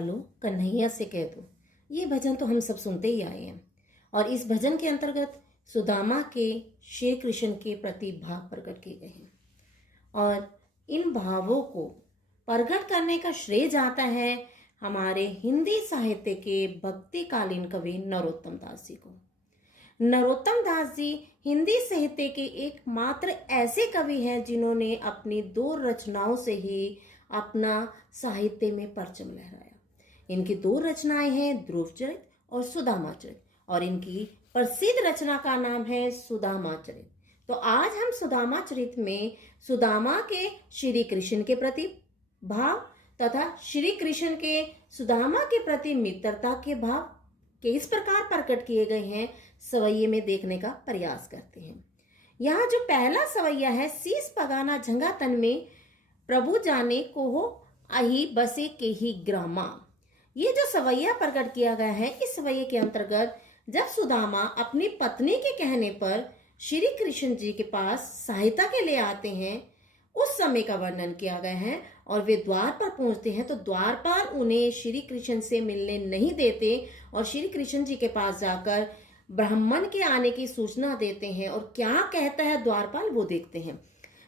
लो कन्हैया से कह दो। ये भजन तो हम सब सुनते ही आए हैं और इस भजन के अंतर्गत सुदामा के श्री कृष्ण के प्रति भाव प्रकट किए गए हैं और इन भावों को प्रकट करने का श्रेय जाता है हमारे हिंदी साहित्य के भक्तिकालीन कवि नरोत्तम दास जी को। नरोत्तम दास जी हिंदी साहित्य के एकमात्र ऐसे कवि हैं जिन्होंने अपनी 2 रचनाओं से ही अपना साहित्य में परचम लहराया। इनकी 2 रचनाएं हैं ध्रुव चरित और सुदामा चरित और इनकी प्रसिद्ध रचना का नाम है सुदामा चरित। तो आज हम सुदामा चरित में सुदामा के श्री कृष्ण के प्रति भाव तथा श्री कृष्ण के सुदामा के प्रति मित्रता के भाव किस प्रकार प्रकट किए गए हैं सवैये में देखने का प्रयास करते हैं। यहाँ जो पहला सवैया है, शीस पगाना झंगा तन में प्रभु जाने को हो आही बसे के ही ग्रामा। ये जो सवैया प्रकट किया गया है, इस सवैये के अंतर्गत जब सुदामा अपनी पत्नी के कहने पर श्री कृष्ण जी के पास सहायता के लिए आते हैं, उस समय का वर्णन किया गया है। और वे द्वार पर पहुंचते हैं तो द्वारपाल उन्हें श्री कृष्ण से मिलने नहीं देते और श्री कृष्ण जी के पास जाकर ब्राह्मण के आने की सूचना देते हैं। और क्या कहता है द्वारपाल वो देखते हैं।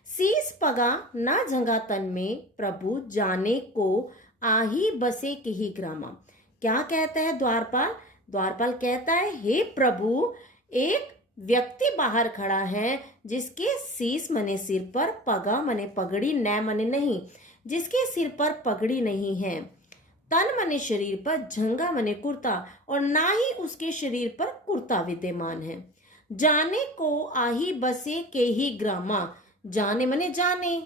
शीस पगा ना झंगा तन में प्रभु जाने को आही बसे के ही ग्रामा। क्या कहता है द्वारपाल? द्वारपाल कहता है, हे प्रभु, एक व्यक्ति बाहर खड़ा है जिसके शीस मने सिर पर, पगा मने पगड़ी, न मने नहीं, जिसके सिर पर पगड़ी नहीं है, तन मने शरीर पर, झंगा मने कुर्ता, और ना ही उसके शरीर पर कुर्ता विद्यमान है। जाने को आही बसे के ही ग्रामा। जाने मने जाने,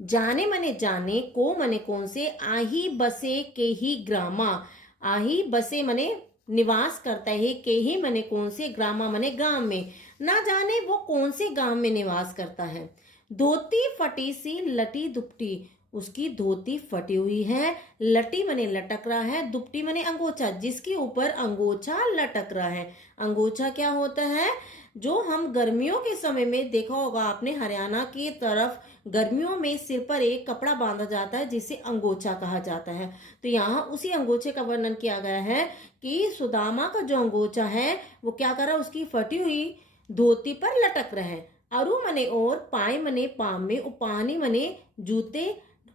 जाने मने जाने, को मने कौन से, आही बसे के ही ग्रामा। आही बसे मने निवास करता है, के ही मने कौन से, ग्रामा मने गांव में। ना जाने वो कौन से गांव में निवास करता है। धोती फटी सी लटी दुपटी, उसकी धोती फटी हुई है, लटी मने लटक रहा है, दुपटी मने अंगोछा, जिसके ऊपर अंगोछा लटक रहा है। अंगोछा क्या होता है? जो हम गर्मियों के समय में देखा होगा आपने, हरियाणा की तरफ गर्मियों में सिर पर एक कपड़ा बांधा जाता है जिसे अंगोछा कहा जाता है। तो यहाँ उसी अंगोछे का वर्णन किया गया है कि सुदामा का जो अंगोछा है वो क्या कर रहा है, उसकी फटी हुई धोती पर लटक रहा है। अरु मने और, पाए मने पाम में, उपानी मने जूते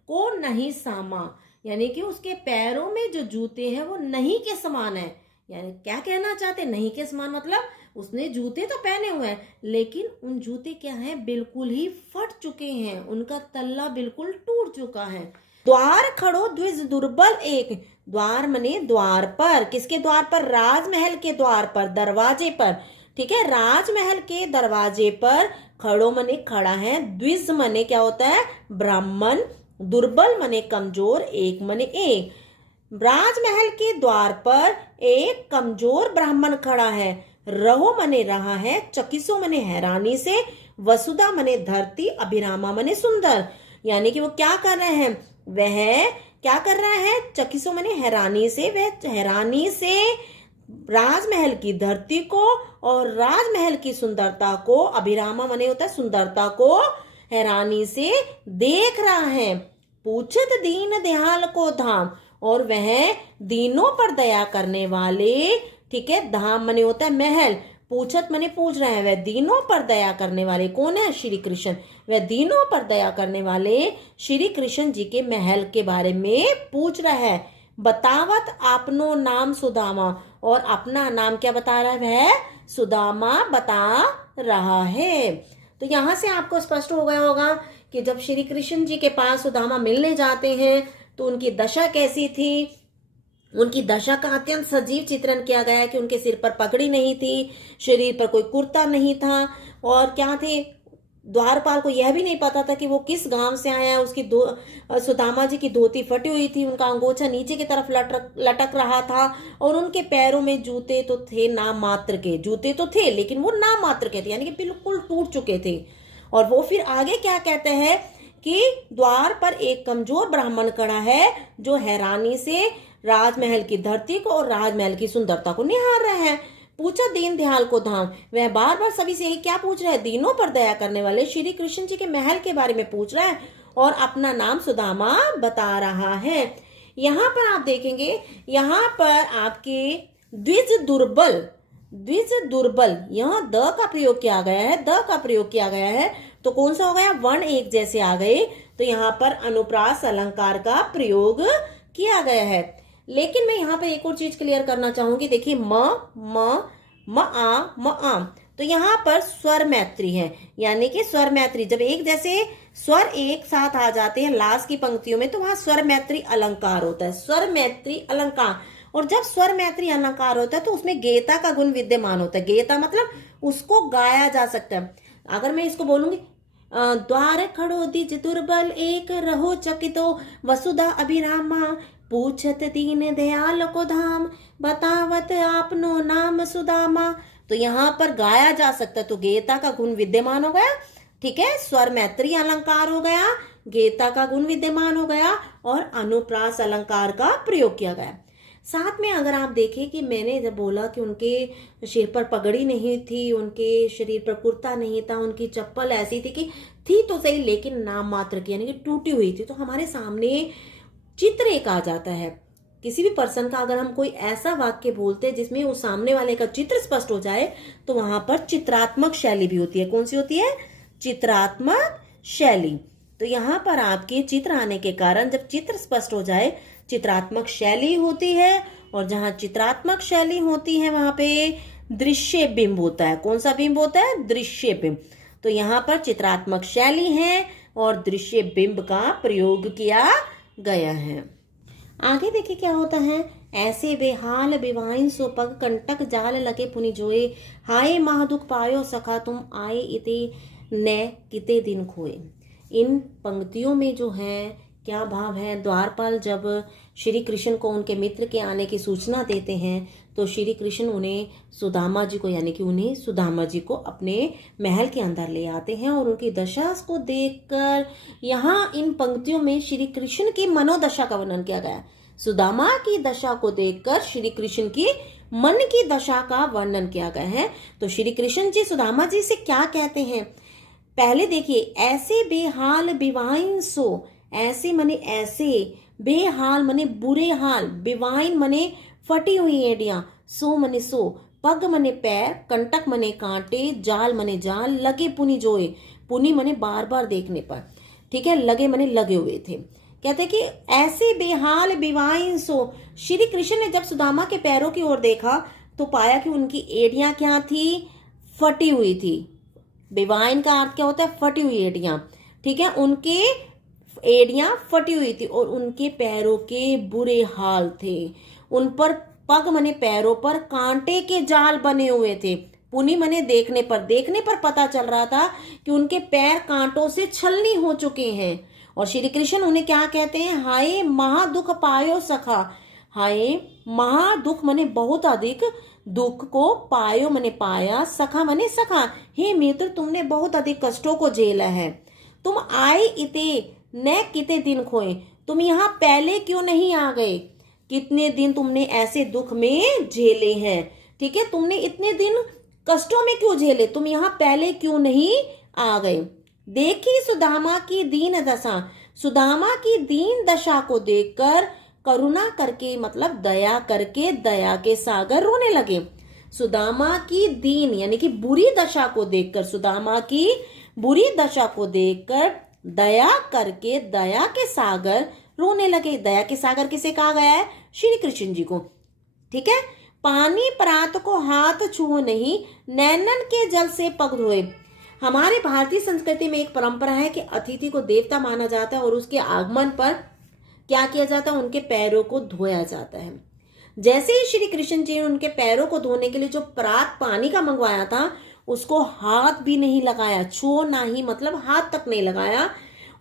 को नहीं सामा, यानी कि उसके पैरों में जो जूते हैं वो नहीं के समान है। यानी क्या कहना चाहते, नहीं के समान मतलब उसने जूते तो पहने हुए हैं लेकिन उन जूते क्या हैं, बिल्कुल ही फट चुके हैं, उनका तल्ला बिल्कुल टूट चुका है। द्वार खड़ो द्विज दुर्बल एक, द्वार मने द्वार पर, किसके द्वार पर? राजमहल के द्वार पर, दरवाजे पर। ठीक है, राजमहल के दरवाजे पर खड़ो मने खड़ा है, द्विज मने क्या होता है, ब्राह्मण, दुर्बल मने कमजोर, एक मने एक। राजमहल के द्वार पर एक कमजोर ब्राह्मण खड़ा है। रहो मने रहा है, चकिसो मने हैरानी से, वसुधा मने धरती, अभिरामा मने सुंदर। यानी कि वो क्या कर रहे हैं, वह क्या कर रहा है, चकिसो मने हैरानी से, वह हैरानी से राजमहल की धरती को और राजमहल की सुंदरता को, अभिरामा मने होता है सुंदरता को, हैरानी से देख रहा है। पूछत दीन दयाल को धाम, और वह दीनों पर दया करने वाले, ठीक है, धाम मने होता है महल, पूछत मने पूछ रहे हैं, वह दीनों पर दया करने वाले कौन है, श्री कृष्ण, वह दीनों पर दया करने वाले श्री कृष्ण जी के महल के बारे में पूछ रहा है। बतावत आपनो नाम सुदामा, और अपना नाम क्या बता रहा है, वह सुदामा बता रहा है। तो यहाँ से आपको स्पष्ट हो गया होगा कि जब श्री कृष्ण जी के पास सुदामा मिलने जाते हैं तो उनकी दशा कैसी थी। उनकी दशा का अत्यंत सजीव चित्रण किया गया है कि उनके सिर पर पगड़ी नहीं थी, शरीर पर कोई कुर्ता नहीं था, और क्या थे, द्वारपाल को यह भी नहीं पता था कि वो किस गांव से आया है। उसकी सुदामा जी की धोती फटी हुई थी, उनका अंगोछा नीचे की तरफ लटक रहा था, और उनके पैरों में जूते तो थे नाम मात्र के, जूते तो थे लेकिन वो नाम मात्र के थे, यानी कि बिल्कुल टूट चुके थे। और वो फिर आगे क्या कहते हैं कि द्वार पर एक कमजोर ब्राह्मण खड़ा है जो हैरानी से राजमहल की धरती को और राजमहल की सुंदरता को निहार रहे हैं। पूछा दीन दयाल को धाम, वह बार बार सभी से क्या पूछ रहा है, दीनों पर दया करने वाले श्री कृष्ण जी के महल के बारे में पूछ रहा है और अपना नाम सुदामा बता रहा है। यहाँ पर आप देखेंगे, यहाँ पर आपके द्विज दुर्बल, द्विज दुर्बल, यहाँ द का प्रयोग किया गया है, द का प्रयोग किया गया है, तो कौन सा हो गया, वर्ण एक जैसे आ गए, तो यहाँ पर अनुप्रास अलंकार का प्रयोग किया गया है। लेकिन मैं यहाँ पर एक और चीज क्लियर करना चाहूंगी, देखिए म आ, तो यहाँ पर स्वर मैत्री है, यानी कि स्वर मैत्री, जब एक जैसे स्वर एक साथ आ जाते हैं लास्ट की पंक्तियों में तो वहां स्वर मैत्री अलंकार होता है, स्वर मैत्री अलंकार। और जब स्वर मैत्री अलंकार होता है तो उसमें गेयता का गुण विद्यमान होता है। गेयता मतलब उसको गाया जा सकता है। अगर मैं इसको बोलूंगी, द्वार खड़ो दिज दुर्बल एक रहो चकितो वसुधा अभिरामा पूछत दीन दयाल को धाम बतावत आपनो नाम सुदामा, तो यहाँ पर गाया जा सकता है, तो गेयता का गुण विद्यमान हो गया। ठीक है, स्वर मैत्री अलंकार हो गया, गेयता का गुण विद्यमान हो गया और अनुप्रास अलंकार का प्रयोग किया गया। साथ में अगर आप देखें कि मैंने जब बोला कि उनके सिर पर पगड़ी नहीं थी, उनके शरीर पर कुर्ता नहीं था, उनकी चप्पल ऐसी थी कि थी तो सही लेकिन नाम मात्र की, यानी कि टूटी हुई थी, तो हमारे सामने चित्र एक आ जाता है। किसी भी पर्सन का अगर हम कोई ऐसा वाक्य बोलते हैं जिसमें उस सामने वाले का चित्र स्पष्ट हो जाए तो वहां पर चित्रात्मक शैली भी होती है। कौन सी होती है, चित्रात्मक शैली। तो यहाँ पर आपके चित्र आने के कारण जब चित्र स्पष्ट हो जाए चित्रात्मक शैली होती है, और जहां चित्रात्मक शैली होती है वहां पे दृश्य बिंब होता है। कौन सा बिंब होता है, दृश्य बिंब। तो यहाँ पर चित्रात्मक शैली है और दृश्य बिंब का प्रयोग किया गया है। आगे देखिए क्या होता है, ऐसे बेहाल बिवाइन सो पग कंटक जाल लगे पुनि जोए हाय महादुख पायो सखा तुम आए इते न किते दिन खोए। इन पंक्तियों में जो है क्या भाव है, द्वारपाल जब श्री कृष्ण को उनके मित्र के आने की सूचना देते हैं तो श्री कृष्ण उन्हें सुदामा जी को, यानी कि उन्हें सुदामा जी को अपने महल के अंदर ले आते हैं और उनकी दशा को देखकर यहाँ इन पंक्तियों में श्री कृष्ण की मनोदशा का वर्णन किया गया है। सुदामा की दशा को देखकर श्री कृष्ण की मन की दशा का वर्णन किया गया है। तो श्री कृष्ण जी सुदामा जी से क्या कहते हैं, पहले देखिए, ऐसे बेहाल बिवाइन सो, ऐसे मने ऐसे, बेहाल मने बुरे हाल, बिवाइन मने फटी हुई एड़ियां, सो मने सो, पग मने पैर, कंटक मने कांटे, जाल मने जाल, लगे पुनि जोए, पुनि मने बार बार देखने पर, ठीक है, लगे मने लगे हुए थे। कहते कि ऐसे बेहाल बिवाइन सो, श्री कृष्ण ने जब सुदामा के पैरों की ओर देखा तो पाया कि उनकी एड़ियां क्या थी, फटी हुई थी। बिवाइन का अर्थ क्या होता है, फटी हुई एड़ियां, ठीक है, उनके एड़ियां फटी हुई थी और उनके पैरों के बुरे हाल थे। उन पर पग मने पैरों पर कांटे के जाल बने हुए थे। पुनि मने देखने पर पता चल रहा था कि उनके पैर कांटों से छलनी हो चुके हैं। और श्री कृष्ण उन्हें क्या कहते हैं, हाय महादुख पायो सखा, हाय महादुख मने बहुत अधिक, दुख को पायो मने पाया, सखा मने सखा, हे मित्र तुमने बहुत अधिक कष्टों को झेला है। तुम आए इते न किते दिन खोए, तुम यहाँ पहले क्यों नहीं आ गए, कितने दिन तुमने ऐसे दुख में झेले हैं, ठीक है, तुमने इतने दिन कष्टों में क्यों झेले, तुम यहाँ पहले क्यों नहीं आ गए। देखी सुदामा की दीन दशा, सुदामा की दीन दशा को देखकर करुणा करके मतलब दया करके दया के सागर रोने लगे। सुदामा की दीन यानी कि बुरी दशा को देखकर, सुदामा की बुरी दशा को देखकर दया करके दया के सागर रोने लगे। दया के सागर किसे कहा गया है, श्री कृष्ण जी को, ठीक है। पानी प्रात को हाथ छुओ नहीं, नैनन के जल से पग धोए। हमारे भारतीय संस्कृति में एक परंपरा है कि अतिथि को देवता माना जाता है और उसके आगमन पर क्या किया जाता है, उनके पैरों को धोया जाता है। जैसे ही श्री कृष्ण जी ने उनके पैरों को धोने के लिए जो प्रात पानी का मंगवाया था उसको हाथ भी नहीं लगाया, छुओ ना ही मतलब हाथ तक नहीं लगाया।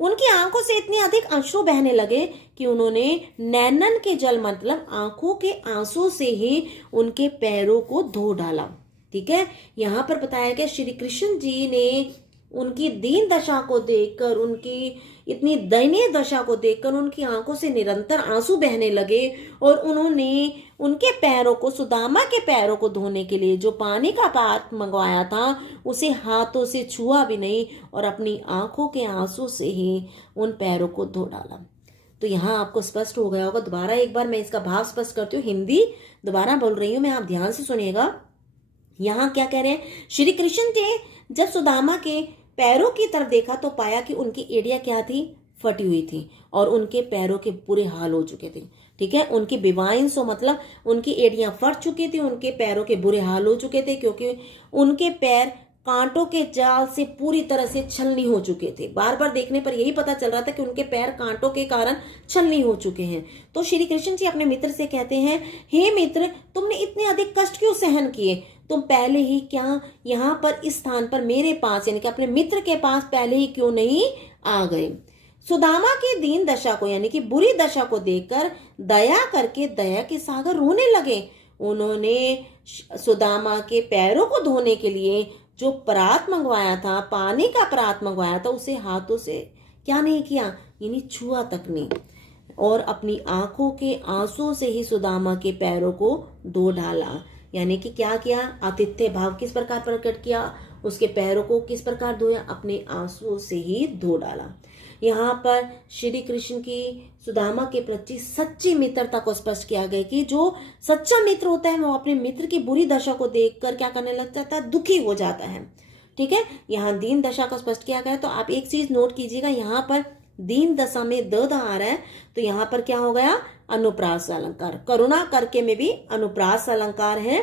उनकी आंखों से इतने अधिक अश्रु बहने लगे कि उन्होंने नैनन के जल मतलब आंखों के आंसू से ही उनके पैरों को धो डाला, ठीक है। यहाँ पर बताया गया श्री कृष्ण जी ने उनकी दीन दशा को देखकर, उनकी इतनी दयनीय दशा को देखकर उनकी आंखों से निरंतर आंसू बहने लगे और उन्होंने उनके पैरों को, सुदामा के पैरों को धोने के लिए जो पानी का पात्र मंगवाया था उसे हाथों से छुआ भी नहीं और अपनी आंखों के आंसू से ही उन पैरों को धो डाला। तो यहाँ आपको स्पष्ट हो गया होगा। दोबारा एक बार मैं इसका भाव स्पष्ट करती हूँ, हिंदी दोबारा बोल रही हूँ मैं, आप ध्यान से सुनिएगा। यहाँ क्या कह रहे हैं, श्री कृष्ण ने जब सुदामा के पैरों की तरफ देखा तो पाया कि उनकी एड़ियां क्या थी, फटी हुई थी और उनके पैरों के बुरे हाल हो चुके थे। ठीक है, उनकी बिवाइन सो मतलब उनकी एड़ियां फट चुकी थी, उनके पैरों के बुरे हाल हो चुके थे, क्योंकि उनके पैर कांटों के जाल से पूरी तरह से छलनी हो चुके थे। बार बार देखने पर यही पता चल रहा था कि उनके पैर कांटों के कारण छलनी हो चुके हैं। तो श्री कृष्ण जी अपने मित्र से कहते हैं, हे मित्र, तुमने इतने अधिक कष्ट क्यों सहन किए? तुम पहले ही क्या यहाँ पर इस स्थान पर मेरे पास यानी कि अपने मित्र के पास पहले ही क्यों नहीं आ गए? सुदामा की दीन दशा को यानी कि बुरी दशा को देखकर दया करके दया के सागर रोने लगे। उन्होंने सुदामा के पैरों को धोने के लिए जो परात मंगवाया था, पानी का परात मंगवाया था, उसे हाथों से क्या नहीं किया, यानी छुआ तक नहीं, और अपनी आंखों के आंसुओं से ही सुदामा के पैरों को धो डाला। यानी कि क्या किया, आतिथ्य भाव किस प्रकार प्रकट किया, उसके पैरों को किस प्रकार धोया, अपने आंसुओं से ही धो डाला। यहाँ पर श्री कृष्ण की सुदामा के प्रति सच्ची मित्रता को स्पष्ट किया गया कि जो सच्चा मित्र होता है वो अपने मित्र की बुरी दशा को देखकर क्या करने लग जाता है, दुखी हो जाता है। ठीक है, यहाँ दीन दशा को स्पष्ट किया गया। तो आप एक चीज नोट कीजिएगा, यहाँ पर दीन दशा में द आ रहा है, तो यहाँ पर क्या हो गया, अनुप्रास अलंकार। करुणा करके में भी अनुप्रास अलंकार है।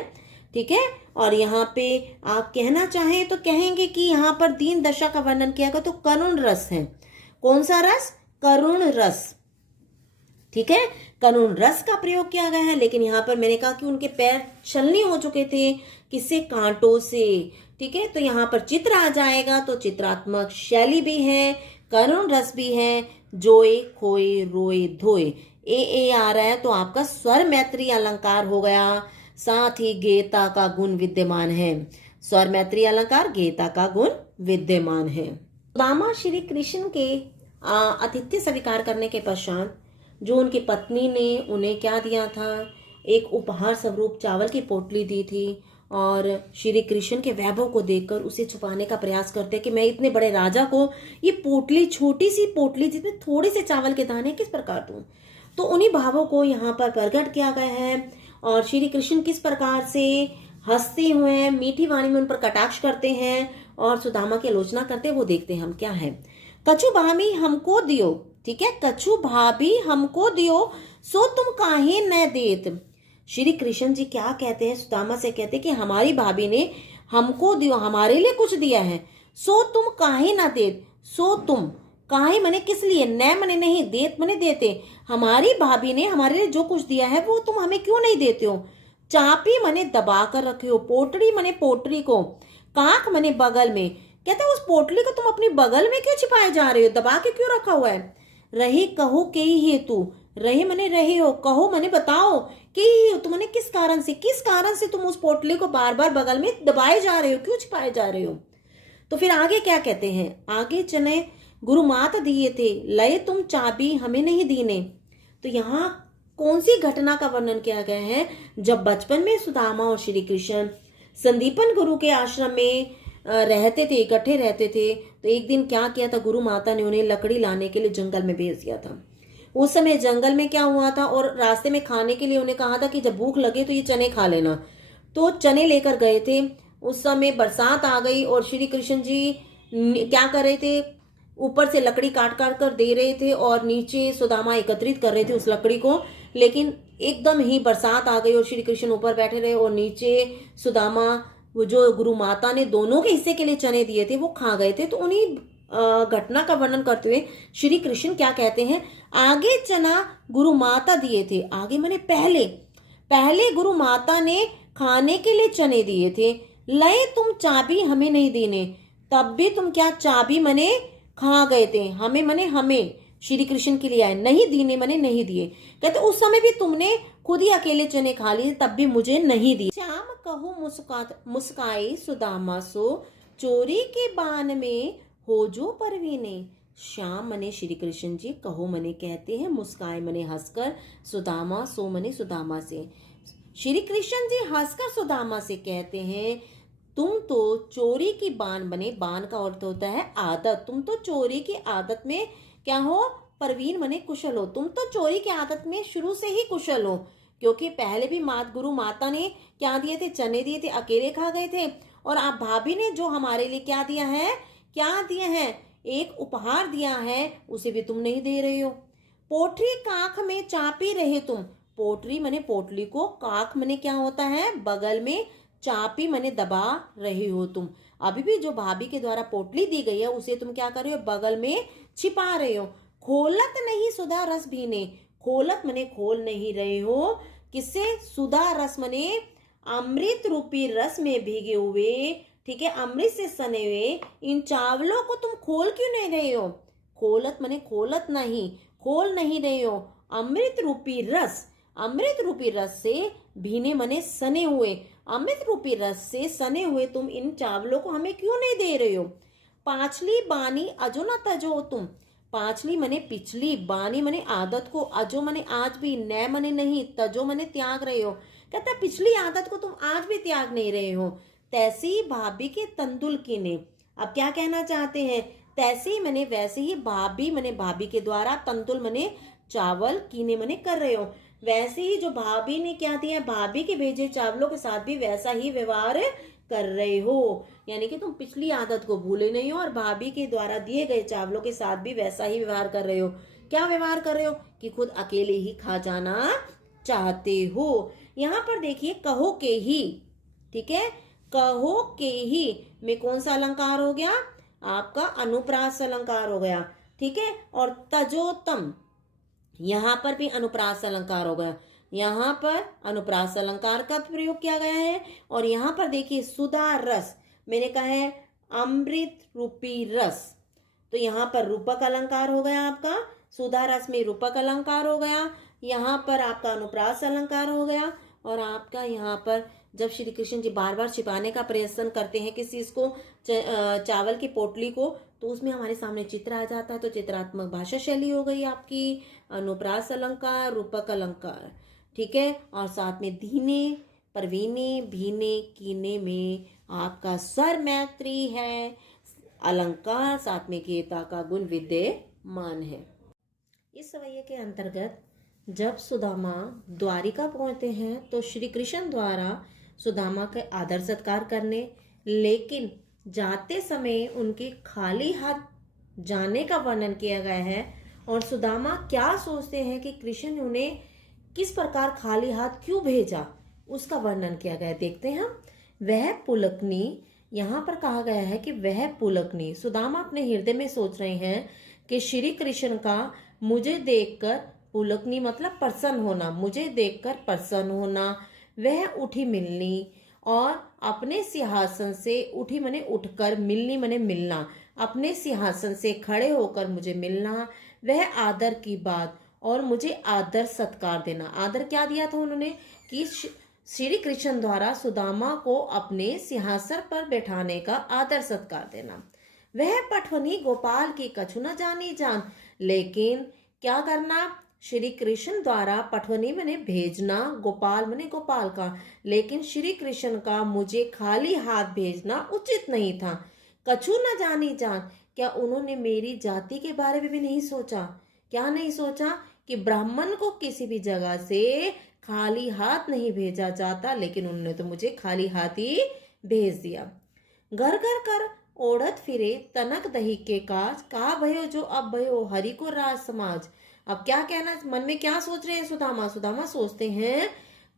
ठीक है, और यहाँ पे आप कहना चाहें तो कहेंगे कि यहाँ पर दीन दशा का वर्णन किया गया तो करुण रस है। कौन सा रस, करुण रस। ठीक है, करुण रस का प्रयोग किया गया है। लेकिन यहाँ पर मैंने कहा कि उनके पैर छलनी हो चुके थे, किससे, कांटों से। ठीक है, तो यहाँ पर चित्र आ जाएगा, तो चित्रात्मक शैली भी है, करुण रस भी है, जोए खोए रोए धोए, ए आ रहा है, तो आपका स्वर मैत्री अलंकार हो गया। साथ ही गेता का गुण विद्यमान है, स्वर मैत्री अलंकार गेता का गुण विद्यमान है। सुदामा श्री कृष्ण के आतिथ्य स्वीकार करने के पश्चात जो उनकी पत्नी ने उन्हें क्या दिया था, एक उपहार स्वरूप चावल की पोटली दी थी, और श्री कृष्ण के वैभव को देखकर उसे छुपाने का प्रयास करते कि मैं इतने बड़े राजा को ये पोटली, छोटी सी पोटली जिसमें थोड़े से चावल के दाने किस प्रकार दूं। तो उन्हीं भावों को यहाँ पर प्रकट किया गया है, और श्री कृष्ण किस प्रकार से हंसते हुए मीठी वाणी में उन पर कटाक्ष करते हैं और सुदामा की आलोचना करते हैं, वो देखते हैं हम क्या है। कछु भाभी हमको दियो, ठीक है, कछु भाभी हमको दियो, सो तुम काहे न देत। श्री कृष्ण जी क्या कहते हैं, सुदामा से कहते हैं कि हमारी भाभी ने हमको दियो, हमारे लिए कुछ दिया है, सो तुम काहे ना देत। सो तुम, काहे मने किस लिए, न मने नहीं, देत मने देते। हमारी भाभी ने हमारे लिए जो कुछ दिया है वो तुम हमें क्यों नहीं देते हो। चापी मने दबा कर रखे हो, पोटड़ी मने पोटरी को, काक मने बगल में। कहते उस पोटली को तुम अपनी बगल में क्यों छिपाए जा रहे हो, दबा के क्यों रखा हुआ है। रही कहो के ही हेतु, रहे मने रहे हो, कहो मने बताओ, के ही हो तो मने किस कारण से तुम उस पोटली को बार बार बगल में दबाए जा रहे हो, क्यों छिपाए जा रहे हो। तो फिर आगे क्या कहते हैं, आगे चले, गुरु मात दिए थे, लय तुम चाबी हमें नहीं दीने। तो यहाँ कौन सी घटना का वर्णन किया गया है, जब बचपन में सुदामा और श्री कृष्ण संदीपन गुरु के आश्रम में रहते थे, इकट्ठे रहते थे, तो एक दिन क्या किया था, गुरु माता ने उन्हें लकड़ी लाने के लिए जंगल में भेज दिया था। उस समय जंगल में क्या हुआ था, और रास्ते में खाने के लिए उन्हें कहा था कि जब भूख लगे तो ये चने खा लेना। तो चने लेकर गए थे, उस समय बरसात आ गई और श्री कृष्ण जी क्या कर रहे थे, ऊपर से लकड़ी काट काट कर दे रहे थे और नीचे सुदामा एकत्रित कर रहे थे उस लकड़ी को। लेकिन एकदम ही बरसात आ गई और श्री कृष्ण ऊपर बैठे रहे और नीचे सुदामा, वो जो गुरु माता ने दोनों के हिस्से के लिए चने दिए थे वो खा गए थे। तो उन्हीं घटना का वर्णन करते हुए श्री कृष्ण क्या कहते हैं, आगे चना गुरु माता दिए थे, आगे माने पहले गुरु माता ने खाने के लिए चने दिए थे, लय तुम चाबी हमें नहीं देने, तब भी तुम क्या चाबी मने खा गए थे, हमें मने हमें श्री कृष्ण के लिए आए, नहीं दीने मने नहीं दिए। कहते उस समय भी तुमने खुद ही अकेले चने खा लिए, तब भी मुझे नहीं दिए। श्याम कहो मुस्काई सुदामा सो, चोरी के बान में हो जो परवीने। श्याम मने श्री कृष्ण जी, कहो मने कहते हैं, मुस्काए मने हंसकर, सुदामा सो मने सुदामा से। श्री कृष्ण जी हंसकर सुदामा से कहते हैं, तुम तो चोरी की बान बने, बान का अर्थ होता है आदत, तुम तो चोरी की आदत में क्या हो, परवीन मने कुशल हो। तुम तो चोरी की आदत में शुरू से ही कुशल हो, क्योंकि पहले भी गुरु माता ने क्या दिए थे, चने दिए थे, अकेले खा गए थे। और आप भाभी ने जो हमारे लिए क्या दिया है, क्या दिए हैं, एक उपहार दिया है, उसे भी तुम नहीं दे रहे हो। पोटरी काख में चापी रहे तुम। पोटरी मने पोटली को, काख मने क्या होता है, बगल में, चापी मने दबा रहे हो तुम। अभी भी जो भाभी के द्वारा पोटली दी गई है उसे तुम क्या कर रहे हो, बगल में छिपा रहे हो। खोलत नहीं सुधा रस भीने। खोलत मने खोल नहीं रहे हो, किससे, सुधा रस मने अमृत रूपी रस में भीगे हुए, ठीक है, अमृत से सने हुए इन चावलों को तुम खोल क्यों नहीं रहे हो। खोलत मने खोलत नहीं, खोल नहीं रहे हो। अमृत रूपी रस, अमृत रूपी रस से भीने मने सने हुए, अमृत रूपी रस से सने हुए तुम इन चावलों को हमें क्यों नहीं दे रहे हो। पांचली बानी अजो न तजो तुम। पांचली मने पिछली, बानी मने आदत को, अजो मने आज भी, न मने नहीं, तजो मने त्याग रहे हो। कहता है पिछली आदत को तुम आज भी त्याग नहीं रहे हो। तैसी भाभी के तंदुल कीने। अब क्या कहना चाहते हैं, तैसे ही मने वैसे ही, भाभी मने भाभी के द्वारा, तंदुल मने चावल, कीने मने कर रहे हो। वैसे ही जो भाभी ने क्या दिया, भाभी के भेजे चावलों के साथ भी वैसा ही व्यवहार कर रहे हो। यानी कि तुम पिछली आदत को भूले नहीं हो और भाभी के द्वारा दिए गए चावलों के साथ भी वैसा ही व्यवहार कर रहे हो। क्या व्यवहार कर रहे हो, कि खुद अकेले ही खा जाना चाहते हो। यहाँ पर देखिए कहो के ही, ठीक है, कहो के ही में कौन सा अलंकार हो गया, आपका अनुप्रास अलंकार हो गया, ठीक है। और तजोतम, यहाँ पर भी अनुप्रास अलंकार हो गया, यहाँ पर अनुप्रास अलंकार का प्रयोग किया गया है। और यहाँ पर देखिए सुधा रस, मैंने कहा है अमृत रूपी रस, तो यहाँ पर रूपक अलंकार हो गया आपका, सुधा रस में रूपक अलंकार हो गया, यहाँ पर आपका अनुप्रास अलंकार हो गया। और आपका यहाँ पर जब श्री कृष्ण जी बार बार छिपाने का प्रयत्न करते हैं किसी चीज को, चावल की पोटली को, तो उसमें हमारे सामने चित्र आ जाता है। तो चित्रात्मक भाषा शैली हो गई आपकी, अनुप्रास अलंकार, रूपक अलंकार, ठीक है। और साथ में धीने, परवीने, भीने, कीने में आपका स्वर मैत्री है, अलंकार, साथ में गीता का गुण विद्यमान है। इस सवैये के अंतर्गत जब सुदामा द्वारिका पहुंचते हैं तो श्री कृष्ण द्वारा सुदामा के आदर सत्कार करने, लेकिन जाते समय उनके खाली हाथ जाने का वर्णन किया गया है। और सुदामा क्या सोचते हैं कि कृष्ण उन्हें किस प्रकार खाली हाथ क्यों भेजा, उसका वर्णन किया गया है। देखते हैं हम। वह पुलकनी, यहाँ पर कहा गया है कि वह पुलकनी, सुदामा अपने हृदय में सोच रहे हैं कि श्री कृष्ण का मुझे देखकर, पुलकनी मतलब प्रसन्न होना, मुझे देखकर प्रसन्न होना, वह उठी मिलनी, और अपने सिंहासन से, उठी मने उठकर, मिलनी मने मिलना, अपने सिंहासन से खड़े होकर मुझे मिलना, वह आदर की बात, और मुझे आदर सत्कार देना। आदर क्या दिया था उन्होंने, कि श्री कृष्ण द्वारा सुदामा को अपने सिंहासन पर बैठाने का आदर सत्कार देना। वह पठवनी गोपाल की कछु न जानी जान, लेकिन क्या करना, श्री कृष्ण द्वारा पठवनी मने भेजना, गोपाल मने गोपाल का, लेकिन श्री कृष्ण का मुझे खाली हाथ भेजना उचित नहीं था। कछु न जानी जान, क्या उन्होंने मेरी जाति के बारे में भी नहीं सोचा, क्या नहीं सोचा, कि ब्राह्मण को किसी भी जगह से खाली हाथ नहीं भेजा जाता, लेकिन उन्होंने तो मुझे खाली हाथ ही भेज दिया। घर घर कर ओढ़त फिरे तनक दही के काज, कहा भयो जो अब भयो हरि को राज समाज। अब क्या कहना, मन में क्या सोच रहे हैं सुदामा, सुदामा सोचते हैं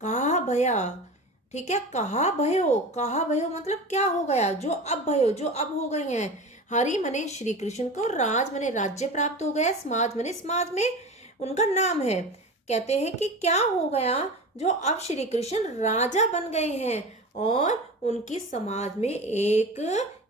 कहा भया, ठीक है, कहा भयो मतलब क्या हो गया, जो अब भयो, जो अब हो गए हैं। हरि मने श्री कृष्ण को, राज मने राज्य प्राप्त हो गया, समाज मने समाज में उनका नाम है। कहते हैं कि क्या हो गया, जो अब श्री कृष्ण राजा बन गए हैं और उनकी समाज में एक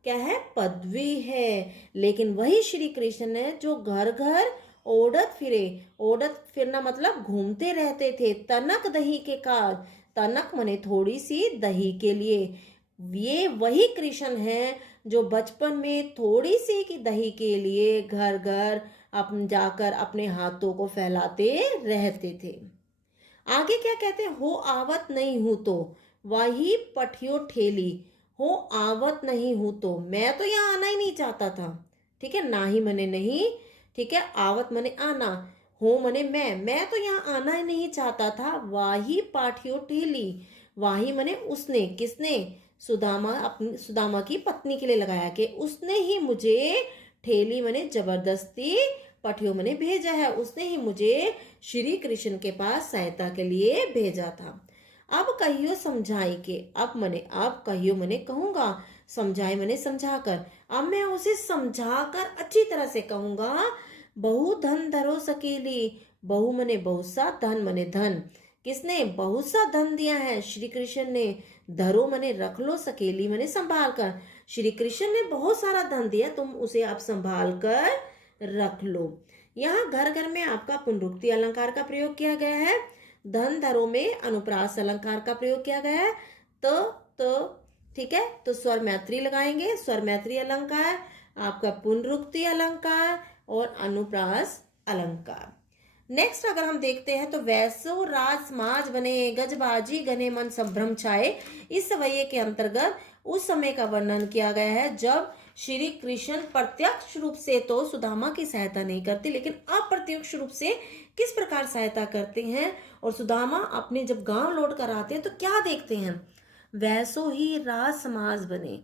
क्या है, पदवी है। लेकिन वही श्री कृष्ण है जो घर घर ओढ़त फिरे, ओढ़त फिरना मतलब घूमते रहते थे, तनक दही के काज, तनक मने थोड़ी सी, दही के लिए। ये वही कृष्ण है जो बचपन में थोड़ी सी की दही के लिए घर घर जाकर अपने हाथों को फैलाते रहते थे। आगे क्या कहते हैं, हो आवत नहीं हूं तो वही पठियो ठेली, हो आवत नहीं हूं तो, मैं तो यहाँ आना ही नहीं चाहता था, ठीक है, ना ही मने नहीं, ठीक है। आवत मने आना, हो मने मैं तो यहाँ आना ही नहीं चाहता था। वाही पाठियो ठेली, वाही मने उसने, किसने, सुदामा, अपनी सुदामा की पत्नी के लिए लगाया कि उसने ही मुझे, ठेली मने जबरदस्ती, पठियो मने भेजा है, उसने ही मुझे श्री कृष्ण के पास सहायता के लिए भेजा था। अब कहियो समझाई के, अब मने अब, कहियो मने कहूंगा, समझाए मने समझाकर, अब मैं उसे समझाकर अच्छी तरह से कहूंगा। बहु धन धरो सकेली, बहु मने बहुत सा, धन मने धन, किसने, बहुत सा धन दिया है श्री कृष्ण ने। धरो मने रख लो, सकेली मने संभाल कर, श्री कृष्ण ने बहुत सारा धन दिया, तुम उसे आप संभाल कर रख लो। यहाँ घर घर में आपका पुनरुक्ति अलंकार का प्रयोग किया गया है। धन धरो में अनुप्रास अलंकार का प्रयोग किया गया है। तो ठीक है, तो स्वर मैत्री लगाएंगे, स्वर मैत्री अलंकार, आपका पुनरुक्ति अलंकार और अनुप्रास अलंकार। नेक्स्ट अगर हम देखते हैं तो वैसो राज समाज बने, गजबाजी गने मन संभ्रम छाए, इस सवैये के अंतर्गत उस समय का वर्णन किया गया है जब श्री कृष्ण प्रत्यक्ष रूप से तो सुदामा की सहायता नहीं करते, लेकिन अप्रत्यक्ष रूप से किस प्रकार सहायता करते हैं। और सुदामा अपने जब गांव लौट कर आते हैं तो क्या देखते हैं, वैसो ही राज समाज बने,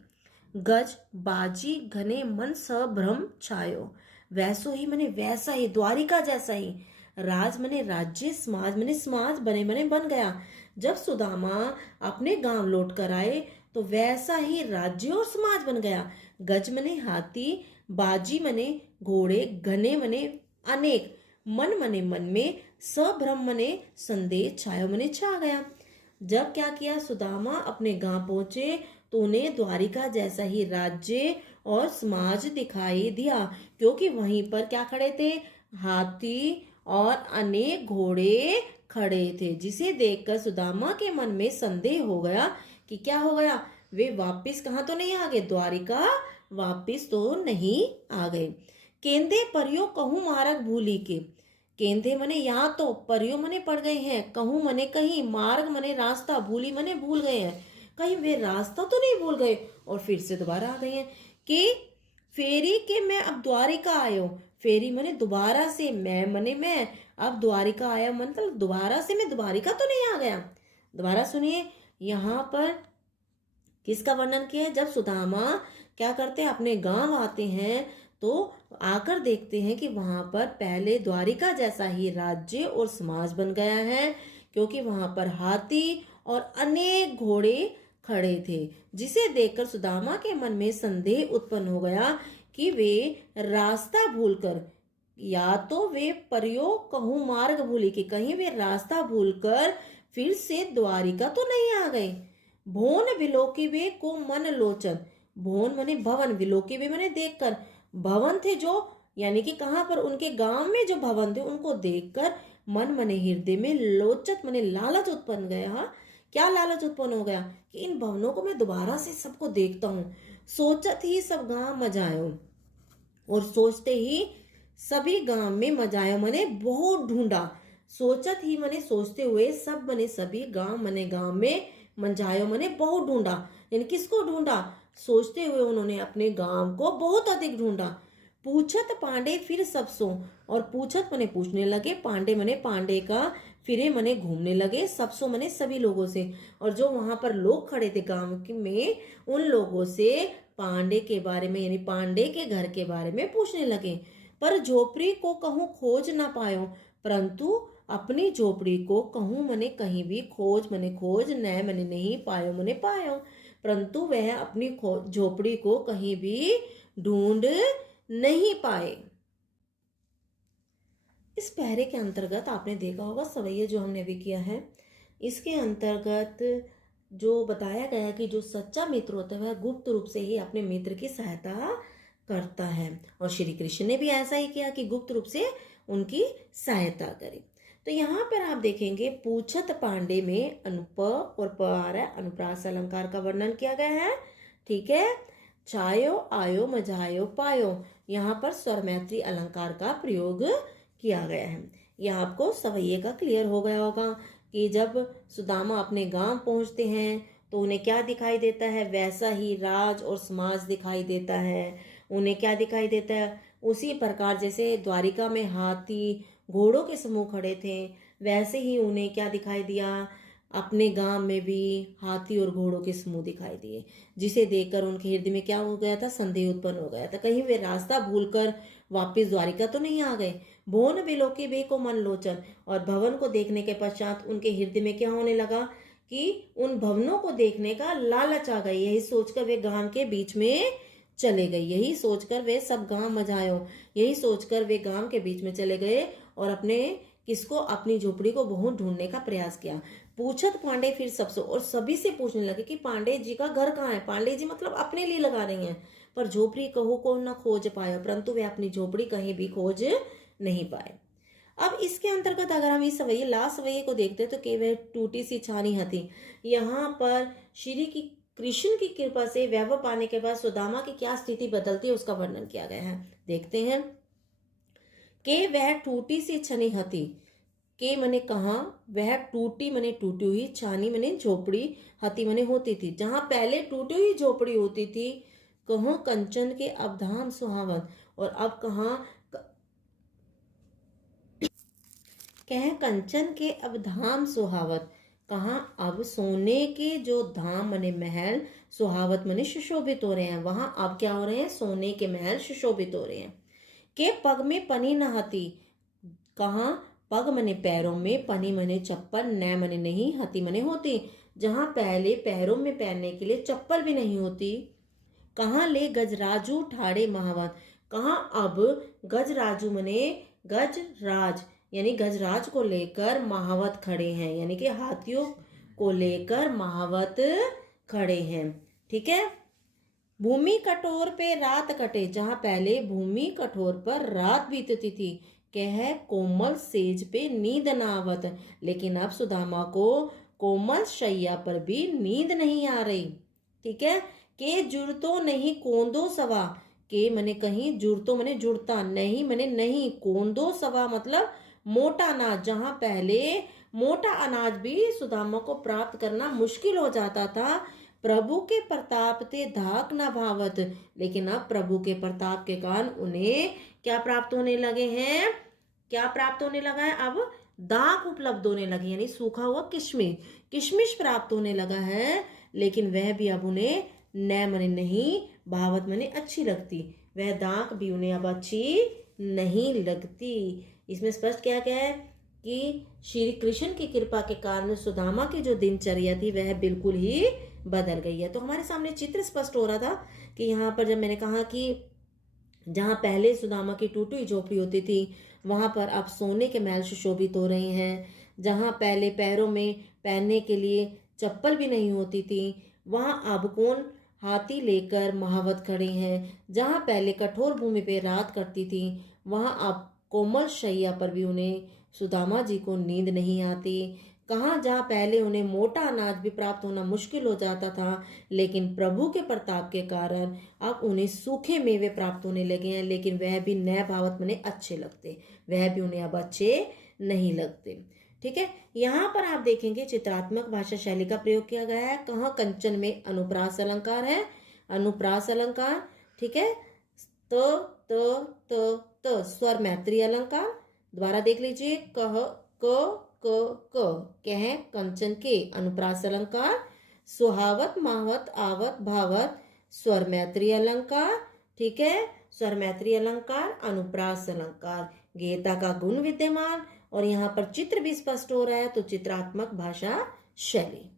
गज बाजी घने मन संभ्रम छायो। वैसो ही मने वैसा ही, द्वारिका जैसा ही, राज मने राज्य, समाज मने समाज, बने मने बन गया। जब सुदामा अपने गांव लौट कर आए तो वैसा ही राज्य और समाज बन गया। गज मने हाथी, बाजी मने घोड़े, घने मने अनेक, मन मने मन में, सभ्रम मने संदेह, छायो मने छा गया। जब क्या किया, सुदामा अपने गांव पहुंचे तो उन्हें द्वारिका जैसा ही राज्य और समाज दिखाई दिया, क्योंकि वहीं पर क्या खड़े थे, हाथी और अनेक घोड़े खड़े थे, जिसे देखकर सुदामा के मन में संदेह हो गया कि क्या हो गया, वे वापिस कहाँ तो नहीं आ गए, द्वारिका वापिस तो नहीं आ गए। केंदे परियो कहूँ मार्ग भूली के, केंदे मने यहाँ तो, परियो मने पड़ गए हैं, कहूँ मने कहीं, मार्ग मने रास्ता, भूली मने भूल गए हैं, कहीं वे रास्ता तो नहीं भूल गए और फिर से दोबारा आ गए हैं कि फेरी के मैं अब द्वारिका आयो, फेरी मने दोबारा से, मैं मने मैं, अब द्वारिका आया मतलब दोबारा से मैं द्वारिका तो नहीं आ गया। दोबारा सुनिए, यहाँ पर किसका वर्णन किया है, जब सुदामा क्या करते हैं, अपने गांव आते हैं तो आकर देखते हैं कि वहां पर पहले द्वारिका जैसा ही राज्य और समाज बन गया है, क्योंकि वहां पर हाथी और अनेक घोड़े खड़े थे, जिसे देखकर सुदामा के मन में संदेह उत्पन्न हो गया कि वे रास्ता भूलकर, या तो वे परियो कहूँ मार्ग भूली, कि कहीं वे रास्ता भूलकर फिर से द्वारिका तो नहीं आ गए। भोन विलोकी वे को मन लोचन, भोन मने भवन, विलोकी वे मने देखकर, भवन थे जो, यानी कि कहाँ पर, उनके गांव में जो भवन थे उनको देखकर मन मने हृदय में लोचत मने लालच उत्पन्न गया। क्या लालच उत्पन्न हो गया कि इन भवनों को मैं दोबारा से सबको देखता हूँ। सोचत ही सब गांव मजायो, और सोचते ही सभी गांव में मजायो मने बहुत ढूंढा, सोचत ही मने सोचते हुए, सब मने सभी, गांव मने गांव में, मंजायो मने बहुत ढूंढा, यानी किसको ढूंढा, सोचते हुए उन्होंने अपने गांव को बहुत अधिक ढूंढा। पूछत पांडे फिर सब सो, और पूछत मने पूछने लगे, पांडे मने पांडे का, फिरे मने घूमने लगे, सब सो मने सभी लोगों से, और जो वहां पर लोग खड़े थे गांव में उन लोगों से पांडे के बारे में, यानी पांडे के घर के बारे में पूछने लगे। पर झोपड़ी को कहूँ खोज ना पायो, परंतु अपनी झोपड़ी को कहूँ मने कहीं भी, खोज मने खोज, न मने नहीं, पायो मने पायो, परंतु वह अपनी झोपड़ी को कहीं भी ढूंढ नहीं पाए। इस पहरे के अंतर्गत आपने देखा होगा सवैया जो हमने अभी किया है, इसके अंतर्गत जो बताया गया कि जो सच्चा मित्र होता है वह गुप्त रूप से ही अपने मित्र की सहायता करता है, और श्री कृष्ण ने भी ऐसा ही किया कि गुप्त रूप से उनकी सहायता करे। तो यहाँ पर आप देखेंगे पूछत पांडे में अनुप और प आ रहा है, अनुप्रास अलंकार का वर्णन किया गया है, ठीक है। छायो आयो मजायो पायो, यहाँ पर स्वर मैत्री अलंकार का प्रयोग किया गया है। यह आपको सवैये का क्लियर हो गया होगा कि जब सुदामा अपने गांव पहुंचते हैं तो उन्हें क्या दिखाई देता है, वैसा ही राज और समाज दिखाई देता है। उन्हें क्या दिखाई देता है, उसी प्रकार जैसे द्वारिका में हाथी घोड़ों के समूह खड़े थे, वैसे ही उन्हें क्या दिखाई दिया, अपने गांव में भी हाथी और घोड़ों के समूह दिखाई दिए, जिसे देखकर उनके हृदय में क्या हो गया था, संदेह उत्पन्न हो गया था, कहीं वे रास्ता भूलकर वापिस द्वारिका तो नहीं आ गए। भुवन बिलोकी बे को मन लोचन, और भवन को देखने के पश्चात उनके हृदय में क्या होने लगा कि उन भवनों को देखने का लालच आ गई। यही सोचकर वे गांव के बीच में चले गए, यही सोचकर वे सब गांव मजायो, यही सोचकर वे गांव के बीच में चले गए और अपने किसको, अपनी झोपड़ी को बहुत ढूंढने का प्रयास किया। पूछत पांडे फिर सबसे, और सभी से पूछने लगे कि पांडे जी का घर कहाँ है। पांडे जी मतलब अपने लिए लगा रही हैं, पर झोपड़ी कहो को न खोज पाए, परंतु वे अपनी झोपड़ी कहीं भी खोज नहीं पाए। अब इसके अंतर्गत अगर हम इस सवैये ला सवैये को देखते हैं तो कि वह टूटी सी छानी हथी। यहाँ पर श्री की कृष्ण की कृपा से वैभव पाने के बाद सुदामा की क्या स्थिति बदलती है उसका वर्णन किया गया है। देखते हैं कि वह टूटी सी छनी हथी, के मने कहा, वह टूटी मने टूटी हुई, छानी मने झोपड़ी, हथी मने होती थी। जहां पहले टूटी हुई झोपड़ी होती थी, कहो कंचन के अवधाम सुहावन, और अब कहा कह कंचन के अब धाम सुहावत, कहा अब सोने के जो धाम मने महल, सुहावत मने सुशोभित हो रहे हैं। वहां अब क्या हो रहे हैं, सोने के महल सुशोभित हो रहे हैं। के पग में पनी नहाती, कहा पग मने पैरों में, पनी मने चप्पल, न मने नहीं, हती मने होती। जहां पहले पैरों में पहनने के लिए चप्पल भी नहीं होती, कहाँ ले गजराजू ठाड़े महावन, कहाँ अब गजराजू मने गजराज यानी गजराज को लेकर महावत खड़े हैं, यानी कि हाथियों को लेकर महावत खड़े हैं। ठीक है। भूमि कठोर पे रात कटे, जहां पहले भूमि कठोर पर रात बीतती थी, कह कोमल सेज पे नींद न आवत, लेकिन अब सुदामा को कोमल शैया पर भी नींद नहीं आ रही। ठीक है। के जुड़तो नहीं कोंदो सवा, के मने कहीं, जुड़तो मने जुड़ता, नहीं मने नहीं, कोंदो सवा मतलब मोटा अनाज। जहां पहले मोटा अनाज भी सुदामा को प्राप्त करना मुश्किल हो जाता था, प्रभु के प्रताप ते धाक न भावत, लेकिन अब प्रभु के प्रताप के कारण उन्हें क्या प्राप्त होने लगे हैं, क्या प्राप्त होने लगा है, अब दाक उपलब्ध होने लगी, यानी सूखा हुआ किशमिश, किशमिश प्राप्त होने लगा है। लेकिन वह भी अब उन्हें न मने नहीं, भावत मने अच्छी लगती, वह दाक भी उन्हें अब अच्छी नहीं लगती। इसमें स्पष्ट क्या क्या है कि श्री कृष्ण की कृपा के कारण सुदामा की जो दिनचर्या थी वह बिल्कुल ही बदल गई है। तो हमारे सामने चित्र स्पष्ट हो रहा था कि यहाँ पर जब मैंने कहा कि जहाँ पहले सुदामा की टूटी हुई झोपड़ी होती थी, वहां पर अब सोने के महल सुशोभित हो रहे हैं। जहाँ पहले पैरों में पहनने के लिए चप्पल भी नहीं होती थी, वहां अब कौन हाथी लेकर महावत खड़े हैं। जहाँ पहले कठोर भूमि पे रात कटती थी, वहां अब कोमल शैया पर भी उन्हें सुदामा जी को नींद नहीं आती। कहाँ जहाँ पहले उन्हें मोटा अनाज भी प्राप्त होना मुश्किल हो जाता था, लेकिन प्रभु के प्रताप के कारण अब उन्हें सूखे मेवे प्राप्त होने लगे हैं, लेकिन वह भी नए भावत मने अच्छे लगते, वह भी उन्हें अब अच्छे नहीं लगते। ठीक है। यहाँ पर आप देखेंगे चित्रात्मक भाषा शैली का प्रयोग किया गया है। कहाँ कंचन में अनुप्रास अलंकार है, अनुप्रास अलंकार। ठीक है। तो स्वर मैत्री अलंकार द्वारा देख लीजिए, कह कह कंचन के अनुप्रास अलंकार, सुहावत मावत आवत भावत स्वर मैत्री अलंकार। ठीक है। स्वर मैत्री अलंकार, अनुप्रास अलंकार, गेयता का गुण विद्यमान, और यहाँ पर चित्र भी स्पष्ट हो रहा है, तो चित्रात्मक भाषा शैली।